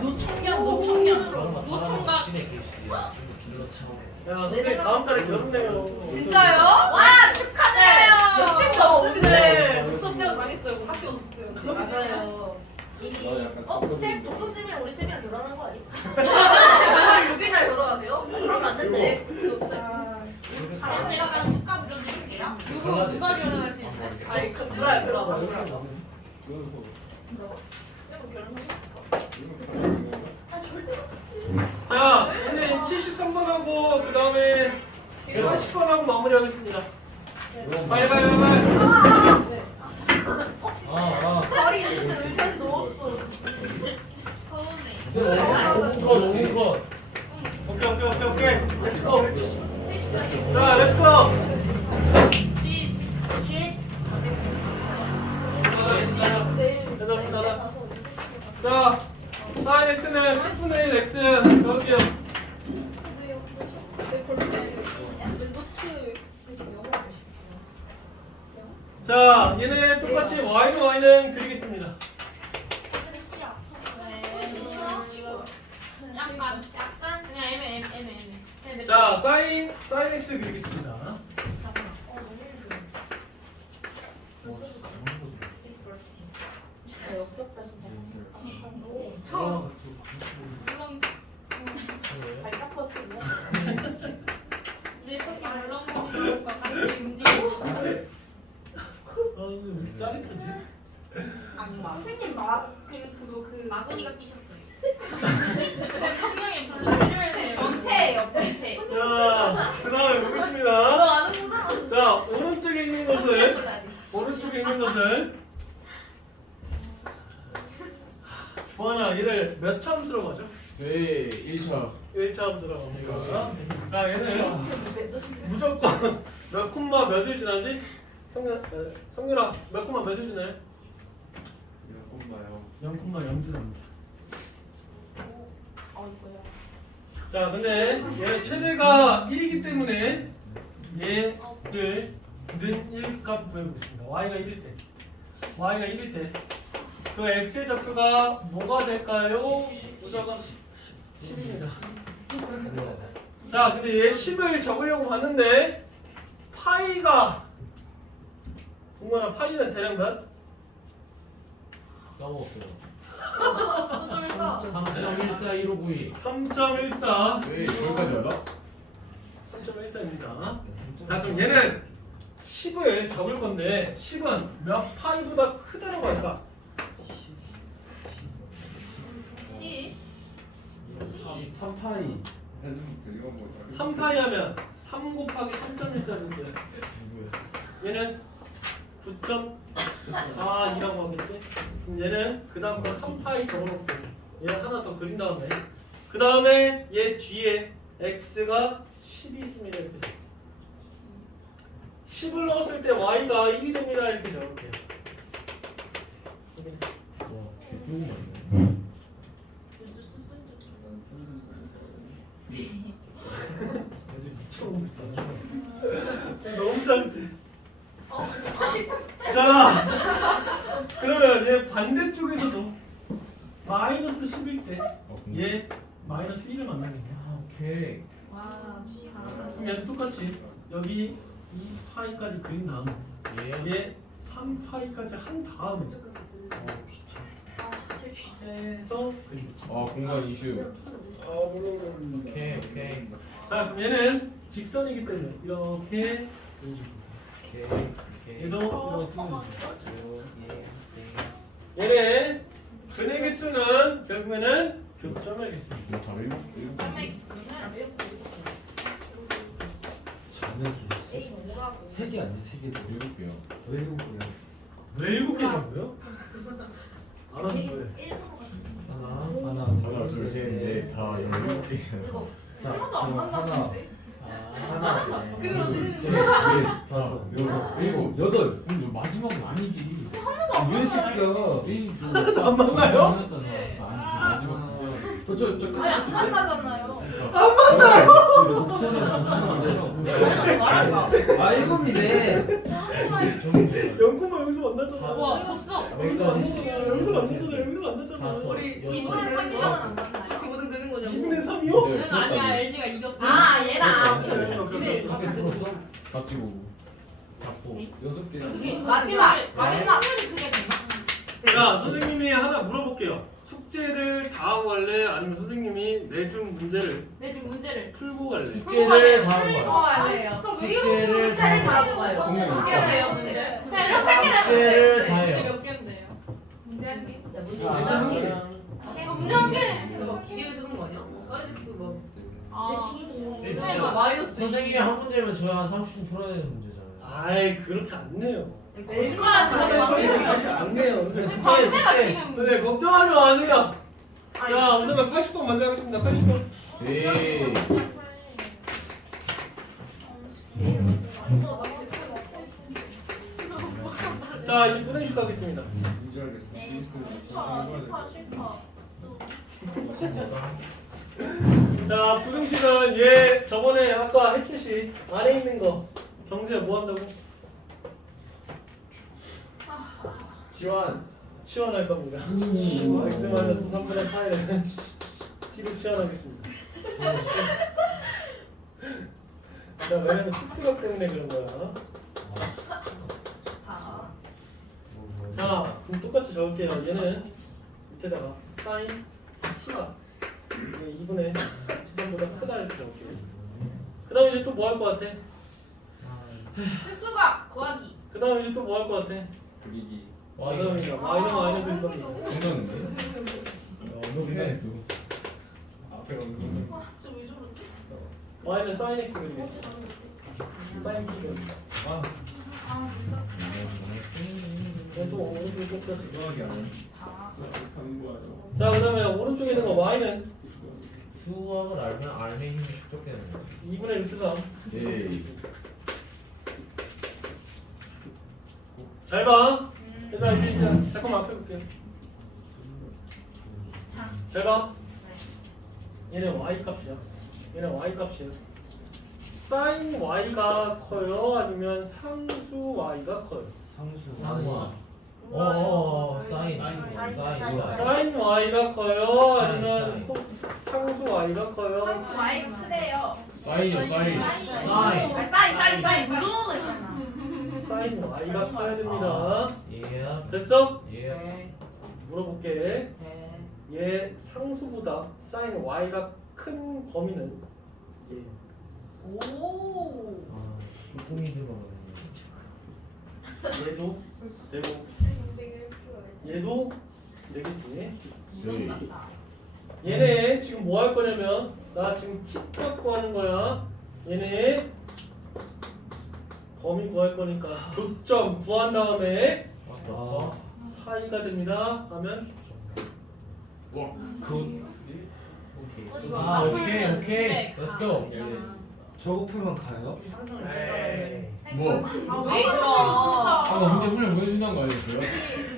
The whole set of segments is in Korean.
노청년 노청년 노총각. 야, 선생님 다음 달에 결혼해요. 진짜요? 와 축하드려요. 여친도 없으시네. 독서쌤 당했어요. 학교 없었어요. 맞아요. 이미 어, 쌤 독서 쌤이랑 우리 쌤이랑 결혼한 거 아니야? 5월 6일 날 결혼하세요? 그러면 안 된대. 아, 제가 그냥 축가 부려드릴게요. 누구 누가 결혼하시는데? 아니 그 누라요 그럼. 쌤은 결혼하셨을 자, 오늘 73번하고 그 다음에 80번 하고 마무리하겠습니다. 빨리 빨리 빨리 빨리. 발이 있는데 의자에 누웠어. 서운해. 오케이 오케이 오케이 오케이. 렛츠고. 자, 렛츠고. 쥐. 자, 사인 x는 10분의 1 x 저기요. 자, 얘네 똑같이 y는 y는 그리겠습니다. 약간 약간 그냥 애매 애매 애매 애매. 자, 사인 사인 x 그리겠습니다. 역겹다 진짜. 저 물론 발딱 뻗고. 내 토끼 물렁거리는 것과 같이 움직이고 있어. 아, 왜 짜릿하지? 선생님 막그 그거 그 마구니가 삐셨어요. 근데 성경에 별로 필요해서 변태예요 변태. 자, 그 다음에 너 보겠습니다. 아는구나. 자, 오른쪽에 있는 것을 오른쪽에 있는 것을 주하나 얘를 몇 차함 들어가죠? 네, 1차. 1차함 들어갑니다. 자, 얘는 무조건 몇 콤마 몇을 지나지? 성균, 에, 성균아 몇 콤마 몇을 지나요? 0 콤마 0 지납니다. 자, 근데 얘 최대가 1이기 때문에 얘를 는 1값 구해보겠습니다. y가 1일 때. y가 1일 때. 그 x의 좌표가 뭐가 될까요? 우자가 10입니다. 자, 근데 얘 10을 적으려고 봤는데 파이가 동건아 파이는 대략 몇? 까먹었어요. 어쩔까? 3.14159. 3.14 왜 여기까지 알아? 3.14입니다. 자, 그럼 얘는 10을 적을 건데 10은 몇 파이보다 크다라고 할까? 시 3파이. 3파이 하면 3 곱하기 3.14는 돼. 얘는 9.42라고 하겠지? 그럼 얘는 그 다음 거 3파이 적어놓고 얘는 하나 더 그린 다음에 그 다음에 얘 뒤에 x가 10이 있습니다 이렇게 10을 넣었을 때 y가 1이 됩니다 이렇게 적을게요 와, 개조금 많 너무 짜릿해 자 그러면 얘 반대쪽에서도 마이너스 10일 때 어, 얘 마이너스 1을 만나겠네요 아, 오케이. 와 그럼 얘도 똑같이 여기 2파이까지 그린 다음에 예. 얘 3파이까지 한 다음에 아, 공간 이슈. 오케이, 오케이. 자 그럼 얘는 직선이기 때문에 이렇게. 오케이, 오케이. 얘도 이렇게 얘네 근의 개수는 결국에는 교점을 겠습니다 이거 일곱. 자는 에이 뭐라고? 세개 아니야 세개 일곱 개요. 왜 일곱 개야? 왜 일곱 개냐고요? 알아서 해 일본어 같이. 하나 하나 하나, 둘, 셋, 넷, 다 일곱 개잖아요. 자 하나도 안 그럼 하나? 하나 그럼 둘셋넷 다섯 여섯 일곱 여덟 근데 마지막은 아니지. 왜 새끼야 게임 하나도 안 만나요? 아니지, 마지막. 저저 저 아니 안 만나잖아요. 말하지 마. 아 일곱이네 영콤만 여기 서 만나잖아. 와 졌어. 여기서 만나잖아. 여기서 만나잖아. 여기서 만나잖아. 다섯, 우리 여섯, 2분의 3이랑은 안 맞나요? 이렇게 모두 되는 거냐고. 2분의 3이요? 네, 얘는 아니야 LG가 이겼어. 아 얘랑 네, 오케이 네, 오케이. 네. 이네 이렇게 풀었어? 각지 보고 잡고 여섯 개. 그게 마지막, 마지막. 됐나? 자, 선생님이 하나 물어볼게요. 숙제를 다 하고 갈래? 아니면 선생님이 내준 문제를 내 지금 문제를 풀고 갈래? 숙제를 다 하는 어, 거야 아, 진짜 왜 이러세요? 숙제를 숫자를 다 하고 가요. 공룡. 해요, 문제. 그냥 이렇게 숙제를 다 해요 몇 개인데요? 문제 한 개. 야 문제 아, 일단 한 개. 이거 문제 한 개. 이거 기계 주는 거 아니야? 사이닉스 뭐. 아. 네, 진짜 진짜 마이너스. 선생님이 한 문제면 저희 한 30분 풀어야 되는 문제잖아요 아이, 그렇게 안 내요. 저희 그렇게 지금 안 내요. 선생님. 밤새가. 지금 네, 걱정하지 마세요. 자, 우선은 80번 먼저 하겠습니다. 80번. 네 자, 이제 가겠습니다. 뭔지 알겠어. 자, 부등식은 얘 저번에 아까 했듯이 안에 있는 거 정수야 뭐 한다고? 지원. 치환할 겁니다. x 마이너스 3분의 파이를 t로 치환하겠습니다. 자, 왜냐면 축수각 때문에 그런 거야. 자, 그럼 똑같이 적을게요. 얘는 밑에다가 사인 t가 2분의 지점보다 크다 이렇게 적을게요. 그 다음에 이제 또 뭐 할 것 같아? 특수각 구하기. 그 다음에 이제 또 뭐 할 것 같아? 그리기. 와 이거 정답입니다. 마이너 마이너 근선입니다. 정답인데? 어 너무 긴장했어 앞에 는 와, 진짜 왜 저러지? 마이너 사인 x 그리고 사인 t 그리고 아 이건 또 오른쪽 똑같이 좋아하기 안 해. 다. 강구하죠. 자, 그 다음에 오른쪽에 있는 거 y는 수학을 알면 알면 힘이 축적되는 거야 2분의 루트 3. 제잘 봐. 얘들아, 이제 이제 잠깐만 앞에 볼게요. 잘 봐. 얘는 y 값이야. 얘는 y 값이야. 사인 y가 커요? 아니면 상수 y가 커요? 상수. 상화 어어어 사인 사인 사인. 사인 사인 y가 커요? 사인, 아니면 사인. 코, 상수 y가 커요? 상수 많이 크대요. 사인이요 사인 사인 아, 사인, 사인, 사인. 사인 y가 커야 됩니다. 예 됐어? 예 네. 물어볼게. 네. 얘 상수보다 사인 y가 큰 범위는 얘. 오. 아, 조금이 들어가거든요 얘도 되고 얘도 되겠지. 네 얘네 지금 뭐 할 거냐면 나 지금 팁 갖고 하는 거야. 얘네 범위 구할 거니까 교점 구한 다음에 아 사이가 됩니다. 하면 굿 이거 아 앞을 오케이 오케이 집에 Let's 가. go 저거 풀면 가요? 에이. 뭐? 아, 왜 이러세요, 진짜. 아까 문제 풀면 보여준다는 거 아니었어요?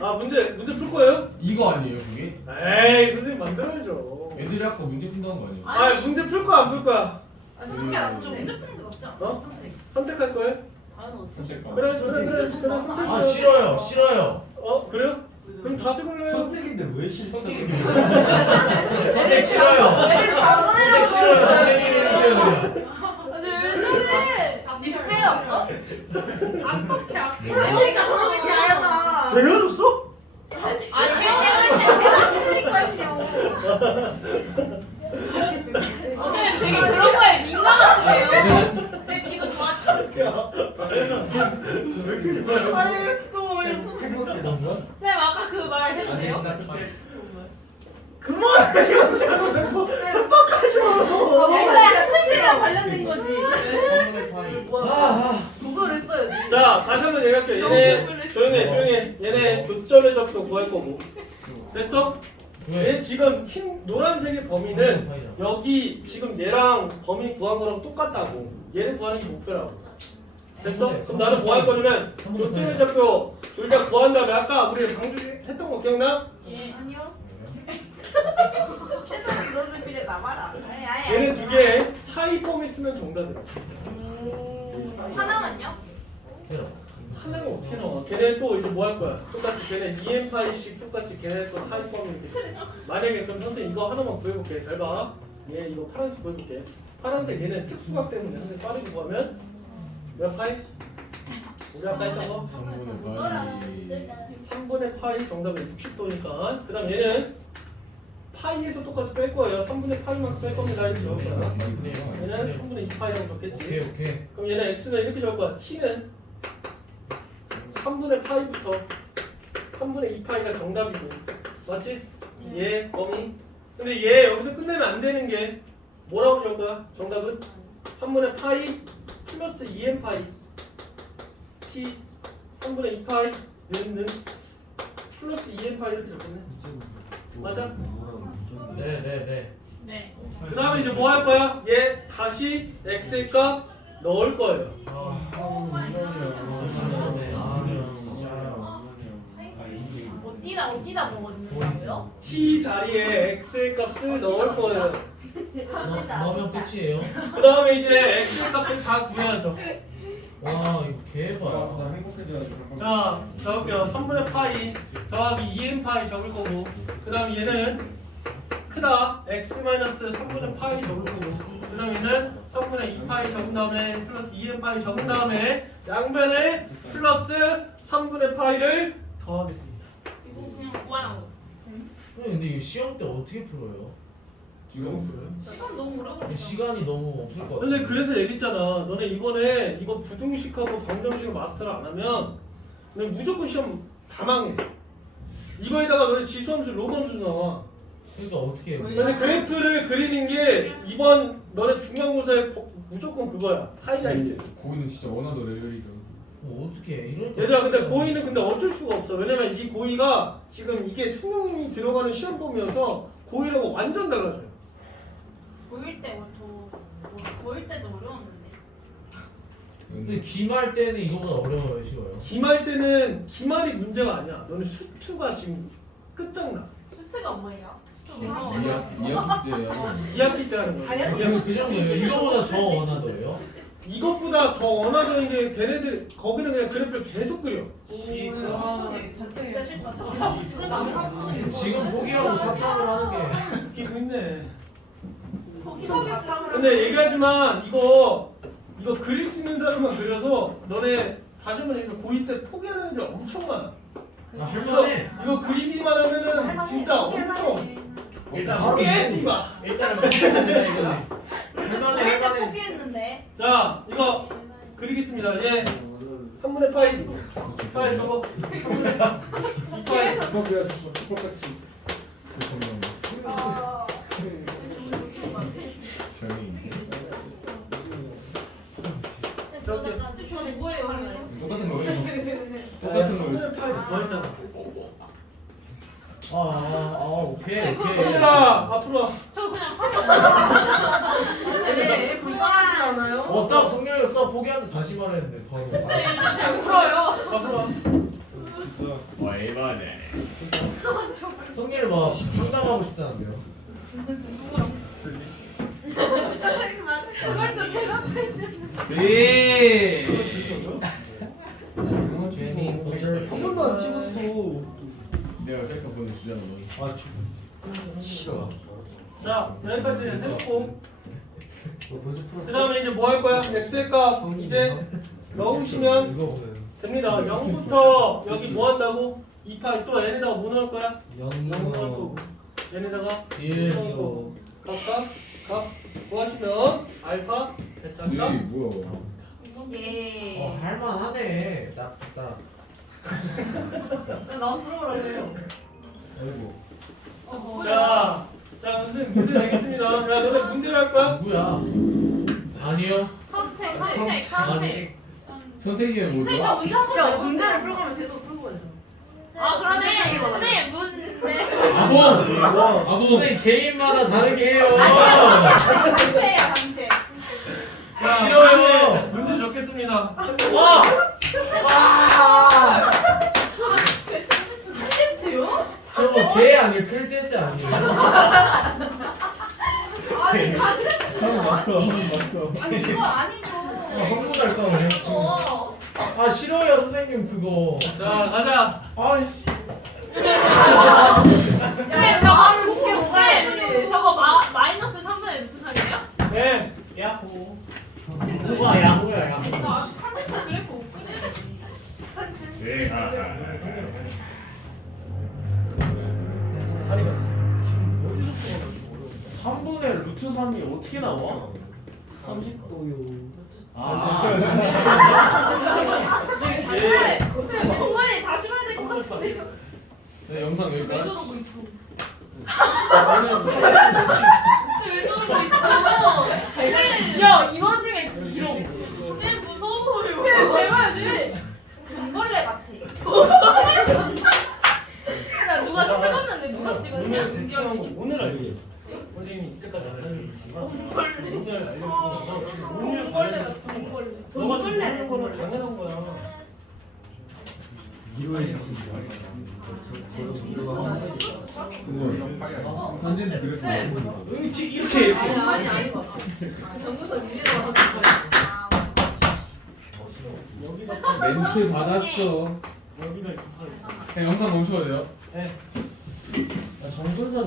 아 문제 문제 풀 거예요? 이거 아니에요 그게? 에이 선생님 만들어야죠. 애들이 아까 문제 푼다는 거 아니에요? 아 아니. 문제 풀 거야 안 풀 거야? 아, 아니라 좀 문제 푸는 게 낫지 않아? 어? 선택할 거예요? 선택. 그래 그래 그래 그래 선택. 아 싫어요 싫어요 어 그래요? 그럼 다시 골라요. 선택인데 왜 싫어? 선택 싫어요 선택 싫어요 선택 해주세요 그냥 아니 왜 저래? 닉제였어? 악독해 악독. 그러니까 그러겠지 알아. 제가 아니 왜 어제 왜 이렇게 좋아요? 쌤 아까 그 말 해도 돼요? 그만해 이거 자꾸 자꾸 협박하지 마. 뭔가 실제랑 관련된 거지. 3분의 파이 그걸 했어야지. 자 다시 한 번 얘기할게요. 얘네 조용히 해 조용히 해. 얘네 교점의 적도 구할 거고. 됐어? 얘 지금 흰 노란색의 범위는 여기 지금 얘랑 범위 구한 거랑 똑같다고. 얘를 구하는 게 목표라고. 됐어? 그럼 나는 뭐 할 거냐면 교점의 적도 둘다 구한 다음에 아까 우리 방주 했던 거 기억나? 예. 아니요. 채널 너는 그냥 나와라. 아니, 아니, 얘는 아니. 두개 사이 범위 쓰면 정답이야. 하나만요? 테러 하나가 어떻게 나와? 걔네 또 이제 뭐 할 거야? 똑같이 걔네 2n 파이씩 똑같이 걔네 또 사이 범위 이렇게. 만약에 그럼 선생님 이거 하나만 구해볼게. 잘 봐. 얘 이거 파란색 구해볼게. 파란색 얘는 특수각 때문에 선생님 빠르게 구하면 몇 파이? 우리 아까 했던 거? 3분의 파이. 정답이 60도니까. 그 다음 얘는 파이에서 똑같이 뺄 거예요. 3분의 파이만큼 뺄 겁니다. 이렇게 적을 거야 얘는 3분의 2파이라고 적겠지. 오케이 오케이. 그럼 얘는 x는 이렇게 적을 거야. t는 3분의 파이부터 3분의 2파이가 정답이고. 맞지? 얘 범위. 근데 얘 여기서 끝내면 안 되는 게 뭐라고 적을 거야? 정답은 3분의 파이 플러스 2n 파이 t 3분의 2파이 는는 플러스 2n 파이 이렇게 적겠네 맞아? 네네네. 네. 그 다음에 이제 뭐 할 거야? 얘 다시 x의 값 넣을 거예요 어디다 어디다 먹었는데요? t 자리에 x의 값을 넣을 거예요 넣- 넣으면 끝이에요. 그 다음에 이제 x의 값을 다 구해야죠 와 이거 개봐요. 행복해져야지. 자 적을게요 3분의 파이 더하기 2n 파이 적을 거고 그 다음 얘는 크다 x 마이너스 3분의 파이 적을 거고 그 다음 얘는 3분의 2 파이 적은 다음에 플러스 2n 파이 적은 다음에 양변에 플러스 3분의 파이를 더하겠습니다 이거 그냥 구하는 거. 근데 이거 시험 때 어떻게 풀어요? 지금 시간 너무 오래. 시간이 너무 없을 것 같아. 근데 그래서 얘기했잖아. 너네 이번에 이거 부등식하고 방정식을 마스터를 안 하면 너네 무조건 시험 다 망해. 이거에다가 너네 지수함수 로건수 나와 그러니까 어떻게 해요? 근데 그래프를 그리는 게 이번 너네 중간고사에 버- 무조건 그거야. 하이라이트. 고인은 진짜 원하던 레벨이다. 뭐 어떻게 해? 이런 얘들아 근데 고의는 근데 어쩔 수가 없어. 왜냐면 이 고의가 지금 이게 수능이 들어가는 시험 범위여서 고의라고 완전 달라져요 보일 때부터 보일 때도 어려웠는데. 근데 기말 때는 이거보다 어려워요, 쉬워요. 기말 때는 기말이 문제가 아니야 너는 수투가 지금 끝장나 수트가 뭐예요? 이학 이학 때야. 2학기 때 하는 거야 당연히. 그냥 그 정도예요. 이거보다 더 원하더래요. 이것보다 더 원하던 게 걔네들 거기는 그냥 그래프를 계속 그려 진짜 싫다. 지금 포기하고 사탕을 하는 게 웃기고 있네. 근데 얘기하지만 이거 이거 그릴 수 있는 사람만 그려서 너네 다시 한번 얘기해 고2 때 포기하는 애들 엄청 많아 아, 이거, 할만해. 이거 그리기만 하면은 진짜 엄청 일단 바로 얘기마 일단은 포기합니다 이거는. 할만해. 포기했는데. 자 이거 그리겠습니다 예 3분의 파이 파이 저거 3분의 2파이 축복이야 축복 축복같이. 똑같은 똑같은 거 3분의 파이 뭐 했잖아 아, 아, 아, 오케이, 오케이. 얘들아 앞으로 와. 저 그냥 하면 네, 불쌍하지 않아요? 어, 딱 성렬이가 써 포기하는데 다시 말했는데 바로. 그냥 울어요. 앞으로 와. 진짜. 와, 에바네. 성렬이 막 상담하고 싶다는데요. 그걸 또 대답해 주는. 네. 괜히 한 번도 안 찍었어. 내가 셀카 보내주잖아 너. 아, 저- 싫어. 자 여기까지 해놓고. 그 다음에 이제 뭐 할 거야? x의 값 이제 넣으시면 됩니다. 0부터 여기 뭐 한다고? 2파이 또 n에다가 뭐 넣을 거야? 0 넣을 거고. N에다가 일. 0 넣을 거고. 값값 값 구하시면 알파 베타 이값 뭐야? 예. 어, 할만하네. 딱, 딱. 나도 물어보라고 해요. 아이고. 자, 자 선생님 문제 내겠습니다 야 너네 문제를 할 거야? 누구야? 아니요. 선택, 선택, 선택. 선택이 선생님 뭐야? 문제 한번 야, 내보세요. 문제를 풀고면 쟤도 풀고 해줘. 아 그러네. 그래 문제. 아본! 아본! 선생님 개인마다 다르게 해요. 단체예요 단체. 자, 싫어요. 적겠습니다 와! 와! 텐트요? 저거 개 아니에요? 클 때지 아니에요? 아니. 형 맞어, 형 맞어. 아니 이거 아니죠. 아, 헛무달 거네 지금. 어. 아 싫어요 선생님 그거. 자 가자. 아이씨. 네, 저거 네, 저거 마, 마이너스 3분의 루트 3이에요? 네. 야호. 뭐가 야호야 야호. 나 컴퓨터 그래프 못 그려. 네. 아, 아, 아. 아니 3분의 루트 3이 어떻게 나와? 30도요. 아. 정말 다시 될것 같은데요? 네, 영상 왜 여기까지. 저러고 있어? 왜 저러고 있어? 야, 이와 찍었냐? 오늘 오늘 알려줬어. 선생님이 이때까지 안 알려줬지만 오늘 알려줬어. 오늘 돈벌레다, 알려줬어. 돈벌레. 너가 돈벌레 내는 거는 당연한 거야. 선진도 그랬어. 응, 지- 이렇게 이렇게. 아니. 정우선 위에서 와서 여기다 멘트 받았어. 여기다 그냥 영상 멈춰야 돼요. 네. 정준선